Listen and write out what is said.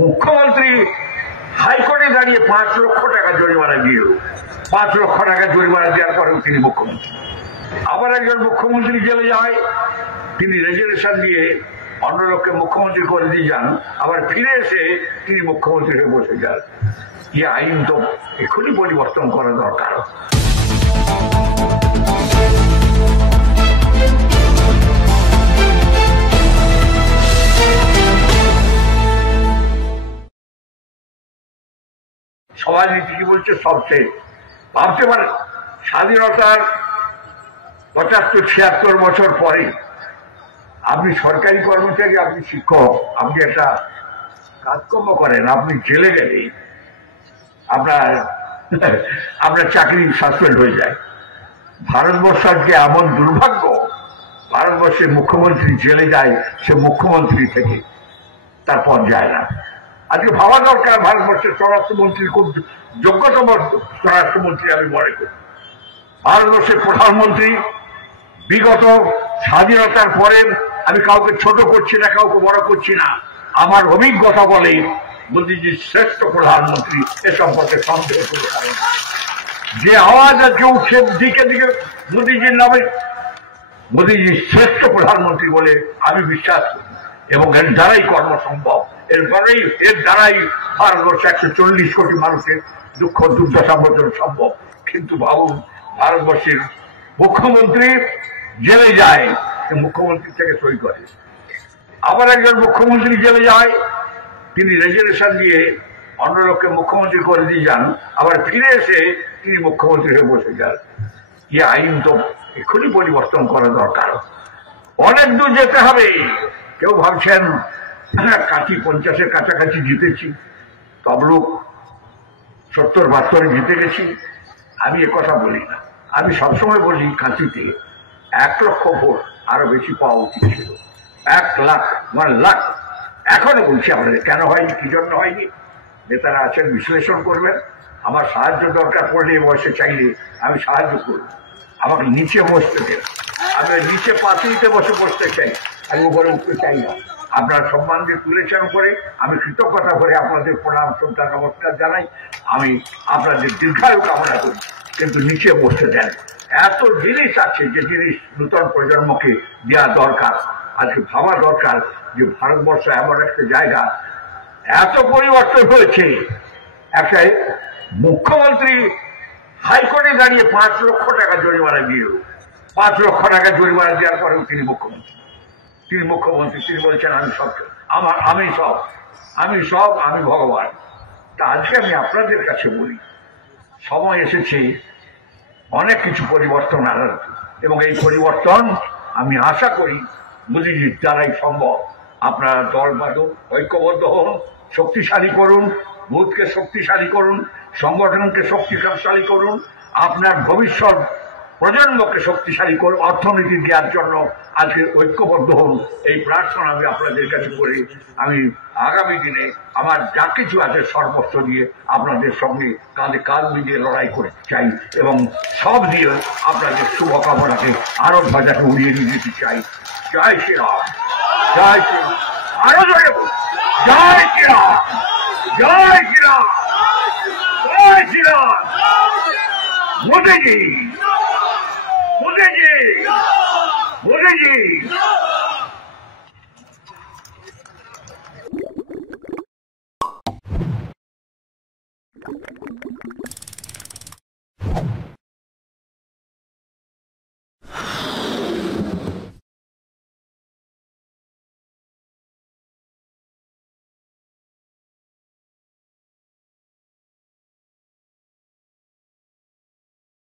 মুখ্যমন্ত্রী হাইকোর্টে দাঁড়িয়ে 5 লক্ষ টাকা জরিমানা দিল। 5 লক্ষ টাকা জরিমানা দেওয়ার পরেও তিনি মুখ্যমন্ত্রী। আবার একজন মুখ্যমন্ত্রী জেলে যায়, তিনি রেজুলেশন দিয়ে অন্য লোককে মুখ্যমন্ত্রী করে দিয়ে যান, আবার ফিরে এসে তিনি মুখ্যমন্ত্রী হয়ে বসে যান। এই আইন তো এখনই পরিবর্তন করা দরকার। সবাই নীতি কি বলছে, সবচেয়ে ভাবতে পারে স্বাধীনতার 75-76 বছর পরে আপনি সরকারি কর্মচারী, আপনি শিক্ষক, আপনি একটা কাজকর্ম করেন, আপনি জেলে গেলে আপনার চাকরি সাসপেন্ড হয়ে যায়। ভারতবর্ষ আজকে এমন দুর্ভাগ্য, ভারতবর্ষের মুখ্যমন্ত্রী জেলে যায়, সে মুখ্যমন্ত্রী থেকে তারপর যায় না। আজকে ভাবা দরকার ভারতবর্ষের স্বরাষ্ট্রমন্ত্রী খুব যোগ্যতম স্বরাষ্ট্রমন্ত্রী আমি মনে করি। ভারতবর্ষের প্রধানমন্ত্রী বিগত স্বাধীনতার পরে, আমি কাউকে ছোট করছি না, কাউকে বড় করছি না, আমার অভিজ্ঞতা বলে মোদীজি শ্রেষ্ঠ প্রধানমন্ত্রী, এ সম্পর্কে সন্দেহ করে পারে না। যে আওয়াজ আজকে উঠছে দিকে দিকে মোদীজির নামে, মোদীজি শ্রেষ্ঠ প্রধানমন্ত্রী বলে আমি বিশ্বাস করি, এবং এর দ্বারাই কর্ম সম্ভব। এর দ্বারাই ভারতবর্ষে 140 কোটি মানুষের দুঃখ দুর্দশা মোচন সম্ভব। কিন্তু ভাবুন, ভারতবর্ষের মুখ্যমন্ত্রী জেলে যায়, মুখ্যমন্ত্রী থেকে সই করে। আবার একজন মুখ্যমন্ত্রী জেলে যায়, তিনি রেজুলেশন দিয়ে অন্য লোককে মুখ্যমন্ত্রী করে দিয়ে যান, আবার ফিরে এসে তিনি মুখ্যমন্ত্রী হয়ে বসে যান। এই আইন তো এখনই পরিবর্তন করা দরকার। অনেক দূর যেতে হবে। কেউ ভাবছেন কাছি 50-এর কাছাকাছি জিতেছি, তবলুক 70-72 জিতে গেছি। আমি কথা বলি না, আমি সবসময় বলি কাঁচিতে 1 লক্ষ ভোট আরো বেশি পাওয়া উচিত ছিল। 1 লাখ 1 লাখ। এখনো বলছি আপনাদের কেন হয়নি, কি জন্য হয়নি। নেতারা আছেন, বিশ্লেষণ করবেন। আমার সাহায্য দরকার পড়লে, বয়সে চাইলে আমি সাহায্য করব। আমাকে নিচে বসতে দেন, আমি নিচে পাতিতে বসতে চাই, আমি উপরে উঠতে চাই না। আপনার সম্মান দিয়ে তুলেছেন করে আমি কৃতজ্ঞতা করে আপনাদের প্রণাম শ্রদ্ধা নমস্কার জানাই। আমি আপনাদের দীর্ঘায়ু কামনা করি, কিন্তু নিচে বসতে দেন। এত জিনিস আছে যে জিনিস নূতন প্রজন্মকে দেওয়া দরকার। আজকে ভাবা দরকার যে ভারতবর্ষ এমন একটা জায়গা, এত পরিবর্তন হয়েছে। একটা মুখ্যমন্ত্রী হাইকোর্টে দাঁড়িয়ে 5 লক্ষ টাকা জরিমানা দিল। 5 লক্ষ টাকা জরিমানা দেওয়ার পরেও তিনি মুখ্যমন্ত্রী। তিনি বলছেন আমি সব, আমি ভগবান। তা আজকে আমি আপনাদের কাছে বলি, সময় এসেছে অনেক কিছু পরিবর্তন আনার, এবং এই পরিবর্তন আমি আশা করি মোদীজির দ্বারাই সম্ভব। আপনারা দল বাঁধুন, ঐক্যবদ্ধ হন, শক্তিশালী করুন, বুথকে শক্তিশালী করুন, সংগঠনকে শক্তিশালী করুন, আপনার ভবিষ্যৎ প্রজন্মকে শক্তিশালী করুন, অর্থনীতি দেওয়ার জন্য আজকে ঐক্যবদ্ধ হন। এই প্রার্থনা আমি আপনাদের কাছে করি। আমি আগামী দিনে আমার যা কিছু আছে সর্বস্ব দিয়ে আপনাদের সঙ্গে কাঁধে কাঁধ মিলিয়ে লড়াই করতে চাই, এবং সব দিয়ে আপনাদের শুভকামনাকে আরো ধ্বজাকে উড়িয়ে নিয়ে দিতে চাই। জয় শ্রীরাম, জয় শ্রীরাম, আরো জয় শ্রীরাম, জয় শ্রীরাম, জয় শ্রীরাম। মোদীজি, মোদীজি, মোদীজি।